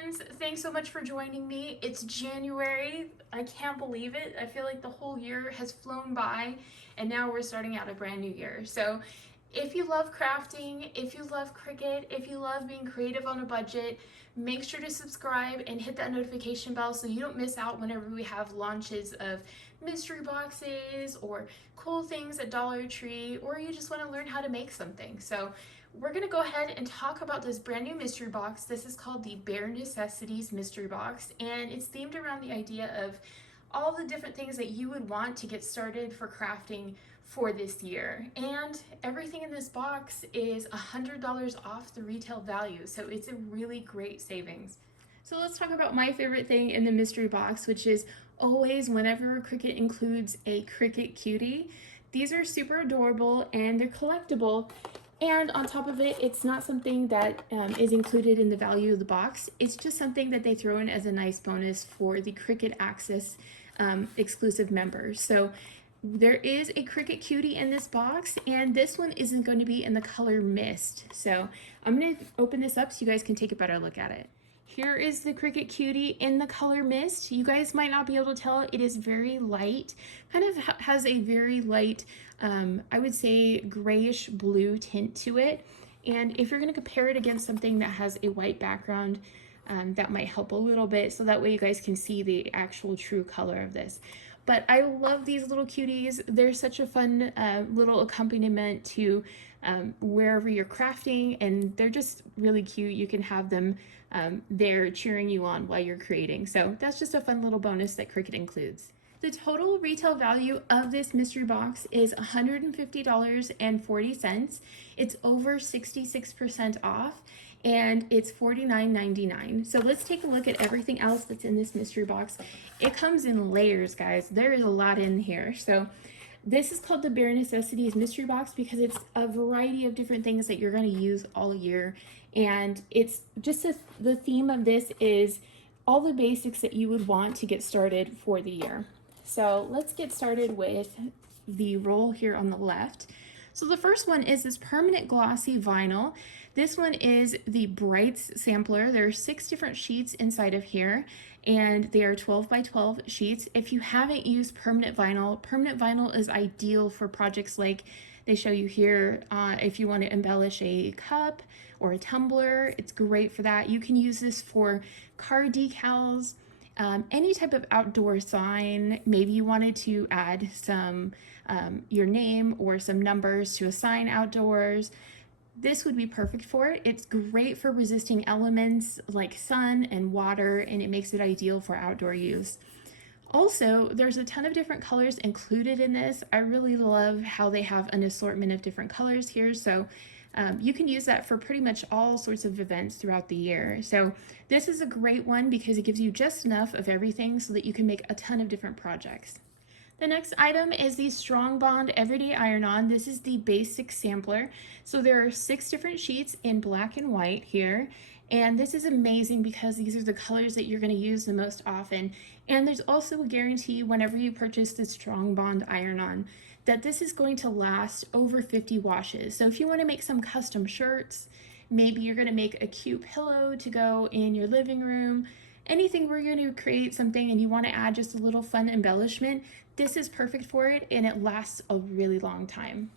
friends, thanks so much for joining me. It's January. I can't believe it. I feel like the whole year has flown by and now we're starting out a brand new year. So if you love crafting, if you love Cricut, if you love being creative on a budget, make sure to subscribe and hit that notification bell so you don't miss out whenever we have launches of mystery boxes or cool things at Dollar Tree, or you just want to learn how to make something. So we're going to go ahead and talk about this brand new mystery box. This is called the Bare Necessities Mystery Box, and it's themed around the idea of all the different things that you would want to get started for crafting for this year. And everything in this box is $100 off the retail value, so it's a really great savings. So let's talk about my favorite thing in the mystery box, which is always whenever Cricut includes a Cricut Cutie. These are super adorable and they're collectible. And on top of it, it's not something that is included in the value of the box. It's just something that they throw in as a nice bonus for the Cricut Access exclusive members. So there is a Cricut Cutie in this box, and this one isn't going to be in the color Mist. So I'm going to open this up so you guys can take a better look at it. Here is the Cricut Cutie in the color Mist. You guys might not be able to tell, it is very light, kind of has a very light, I would say grayish blue tint to it. And if you're gonna compare it against something that has a white background, that might help a little bit, so that way you guys can see the actual true color of this. But I love these little cuties. They're such a fun little accompaniment to wherever you're crafting, and they're just really cute. You can have them there cheering you on while you're creating. So that's just a fun little bonus that Cricut includes. The total retail value of this mystery box is $150.40. It's over 66% off, and it's $49.99. So let's take a look at everything else that's in this mystery box. It comes in layers, guys. There is a lot in here. So this is called the Bare Necessities Mystery Box because it's a variety of different things that you're going to use all year. And it's just the theme of this is all the basics that you would want to get started for the year. So let's get started with the roll here on the left. So the first one is this permanent glossy vinyl. This one is the Brights sampler. There are 6 different sheets inside of here, and they are 12 by 12 sheets. If you haven't used permanent vinyl is ideal for projects like they show you here. If you want to embellish a cup or a tumbler, it's great for that. You can use this for car decals, any type of outdoor sign. Maybe you wanted to add some your name or some numbers to a sign outdoors. This would be perfect for it. It's great for resisting elements like sun and water, and it makes it ideal for outdoor use. Also, there's a ton of different colors included in this. I really love how they have an assortment of different colors here. So you can use that for pretty much all sorts of events throughout the year. So this is a great one because it gives you just enough of everything so that you can make a ton of different projects. The next item is the Strong Bond Everyday Iron-On. This is the basic sampler. So there are 6 different sheets in black and white here. And this is amazing because these are the colors that you're going to use the most often. And there's also a guarantee whenever you purchase the Strong Bond Iron-On that this is going to last over 50 washes. So if you want to make some custom shirts, maybe you're going to make a cute pillow to go in your living room, anything where you're going to create something and you want to add just a little fun embellishment, this is perfect for it, and it lasts a really long time.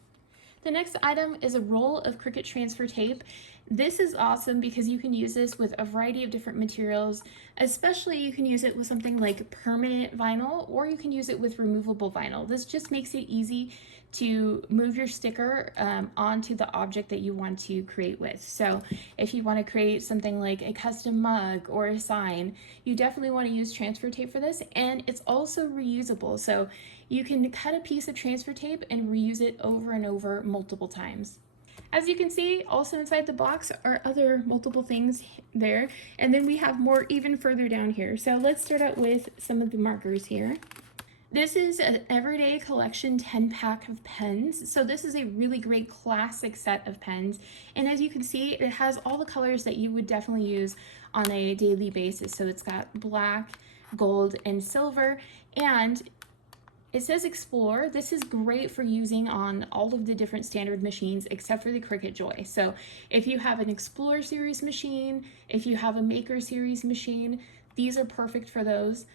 The next item is a roll of Cricut transfer tape. This is awesome because you can use this with a variety of different materials, especially you can use it with something like permanent vinyl, or you can use it with removable vinyl. This just makes it easy to move your sticker onto the object that you want to create with. So if you want to create something like a custom mug or a sign, you definitely want to use transfer tape for this, and it's also reusable. So you can cut a piece of transfer tape and reuse it over and over multiple times. As you can see, also inside the box are other multiple things there, and then we have more even further down here. So let's start out with some of the markers here. This is an Everyday Collection 10-pack of pens. So this is a really great classic set of pens. And as you can see, it has all the colors that you would definitely use on a daily basis. So it's got black, gold, and silver. And It says Explore. This is great for using on all of the different standard machines except for the Cricut Joy. So if you have an Explore series machine, if you have a Maker series machine, these are perfect for those.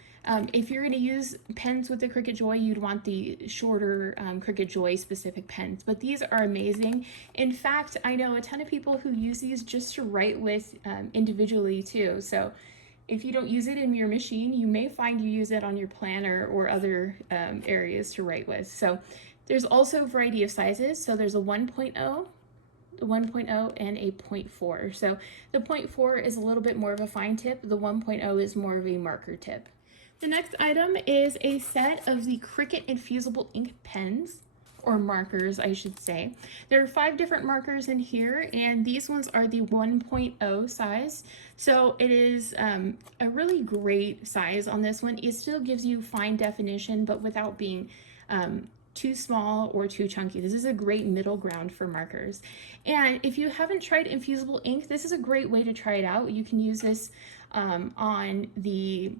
If you're going to use pens with the Cricut Joy, you'd want the shorter Cricut Joy specific pens, but these are amazing. In fact, I know a ton of people who use these just to write with individually too. So if you don't use it in your machine, you may find you use it on your planner or other areas to write with. So there's also a variety of sizes. So there's a 1.0, the 1.0, and a 0.4. So the 0.4 is a little bit more of a fine tip. The 1.0 is more of a marker tip. The next item is a set of the Cricut Infusible ink pens, or markers, I should say. There are 5 different markers in here, and these ones are the 1.0 size. So it is a really great size on this one. It still gives you fine definition, but without being too small or too chunky. This is a great middle ground for markers. And if you haven't tried Infusible ink, this is a great way to try it out. You can use this on the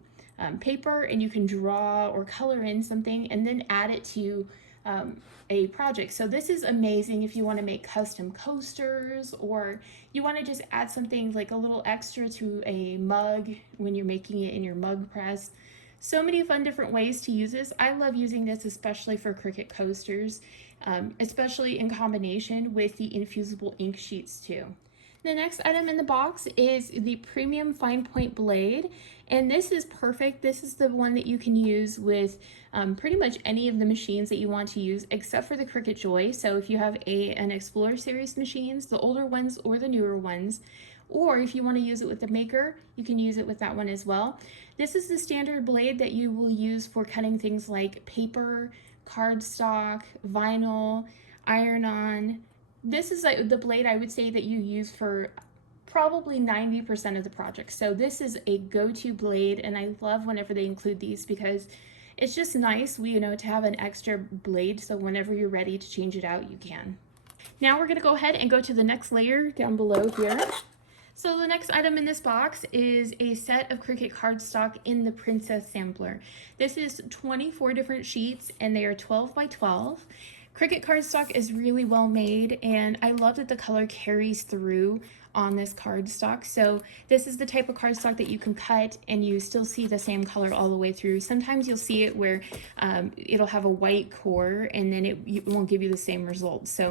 paper, and you can draw or color in something and then add it to a project. So this is amazing if you want to make custom coasters, or you want to just add something like a little extra to a mug when you're making it in your mug press. So many fun different ways to use this. I love using this especially for Cricut coasters, especially in combination with the Infusible ink sheets too. The next item in the box is the Premium Fine Point Blade, and this is perfect. This is the one that you can use with pretty much any of the machines that you want to use except for the Cricut Joy. So if you have an Explorer series machines, the older ones or the newer ones, or if you want to use it with the Maker, you can use it with that one as well. This is the standard blade that you will use for cutting things like paper, cardstock, vinyl, iron-on. This is the blade I would say that you use for probably 90% of the project. So this is a go-to blade, and I love whenever they include these because it's just nice, to have an extra blade, so whenever you're ready to change it out, you can. Now we're going to go ahead and go to the next layer down below here. So the next item in this box is a set of Cricut cardstock in the Princess Sampler. This is 24 different sheets, and they are 12 by 12. Cricut cardstock is really well made, and I love that the color carries through on this cardstock. So this is the type of cardstock that you can cut and you still see the same color all the way through. Sometimes you'll see it where it'll have a white core and then it won't give you the same results. So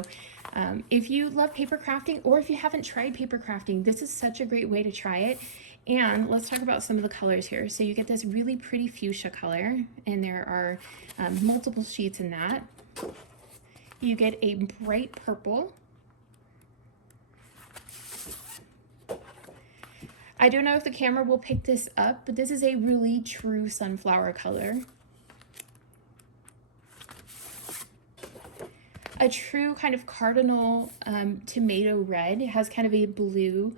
if you love paper crafting, or if you haven't tried paper crafting, this is such a great way to try it. And let's talk about some of the colors here. So you get this really pretty fuchsia color, and there are multiple sheets in that. You get a bright purple. I don't know if the camera will pick this up, but this is a really true sunflower color. A true kind of cardinal tomato red. It has kind of a blue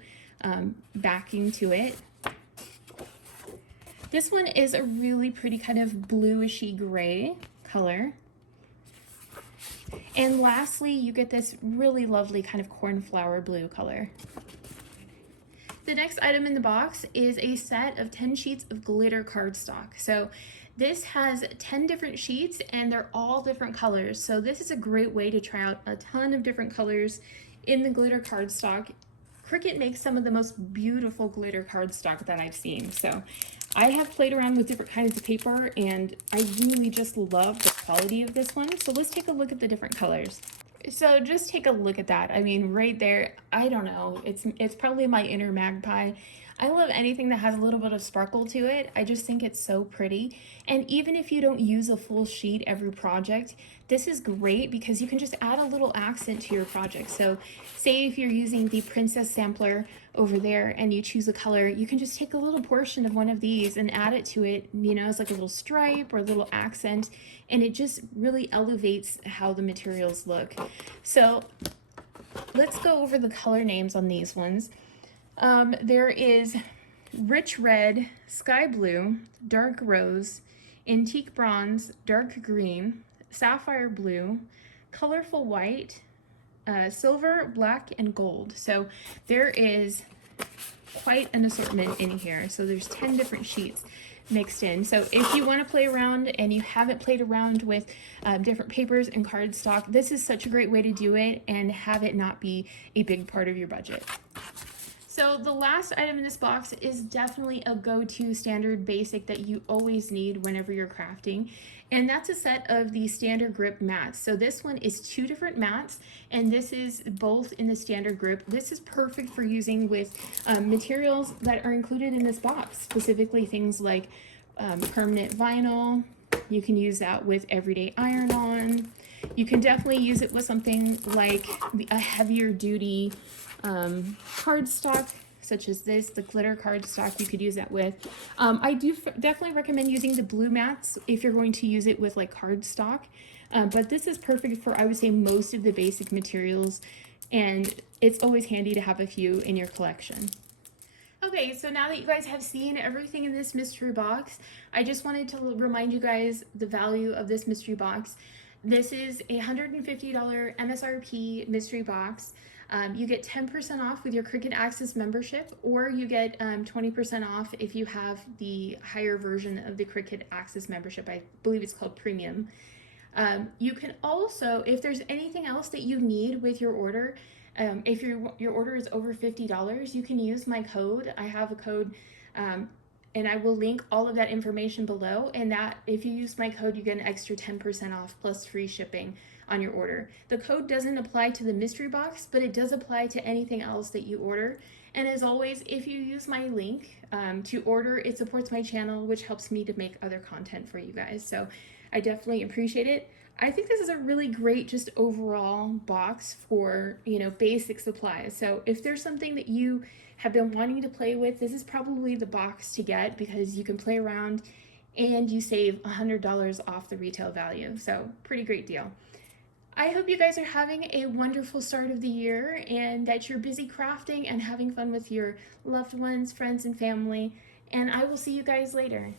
backing to it. This one is a really pretty kind of bluishy gray color. And lastly, you get this really lovely kind of cornflower blue color. The next item in the box is a set of 10 sheets of glitter cardstock. So this has 10 different sheets, and they're all different colors. So this is a great way to try out a ton of different colors in the glitter cardstock. Cricut makes some of the most beautiful glitter cardstock that I've seen. So I have played around with different kinds of paper, and I really just love the quality of this one. So let's take a look at the different colors. So just take a look at that. I mean, right there, I don't know, it's probably my inner magpie. I love anything that has a little bit of sparkle to it. I just think it's so pretty. And even if you don't use a full sheet every project, this is great because you can just add a little accent to your project. So say if you're using the Princess Sampler over there and you choose a color, you can just take a little portion of one of these and add it to it, as like a little stripe or a little accent, and it just really elevates how the materials look. So let's go over the color names on these ones. There is rich red, sky blue, dark rose, antique bronze, dark green, sapphire blue, colorful white, silver, black, and gold. So there is quite an assortment in here. So there's 10 different sheets mixed in. So if you want to play around and you haven't played around with different papers and cardstock, this is such a great way to do it and have it not be a big part of your budget. So the last item in this box is definitely a go-to standard basic that you always need whenever you're crafting. And that's a set of the standard grip mats. So this one is 2 different mats, and this is both in the standard grip. This is perfect for using with materials that are included in this box, specifically things like permanent vinyl. You can use that with everyday iron-on. You can definitely use it with something like a heavier duty cardstock, such as this, the glitter cardstock. You could use that with. I do definitely recommend using the blue mats if you're going to use it with like cardstock, but this is perfect for, I would say, most of the basic materials, and it's always handy to have a few in your collection. Okay, so now that you guys have seen everything in this mystery box, I just wanted to remind you guys the value of this mystery box. This is a $150 MSRP mystery box. You get 10% off with your Cricut Access membership, or you get 20% off if you have the higher version of the Cricut Access membership. I believe it's called Premium. You can also, if there's anything else that you need with your order, if your order is over $50, you can use my code. I have a code, and I will link all of that information below, and that if you use my code, you get an extra 10% off plus free shipping on your order. The code doesn't apply to the mystery box, but it does apply to anything else that you order. And as always, if you use my link to order, it supports my channel, which helps me to make other content for you guys. So I definitely appreciate it. I think this is a really great just overall box for, you know, basic supplies. So if there's something that you have been wanting to play with, this is probably the box to get, because you can play around and you save $100 off the retail value. So pretty great deal. I hope you guys are having a wonderful start of the year, and that you're busy crafting and having fun with your loved ones, friends, and family. And I will see you guys later.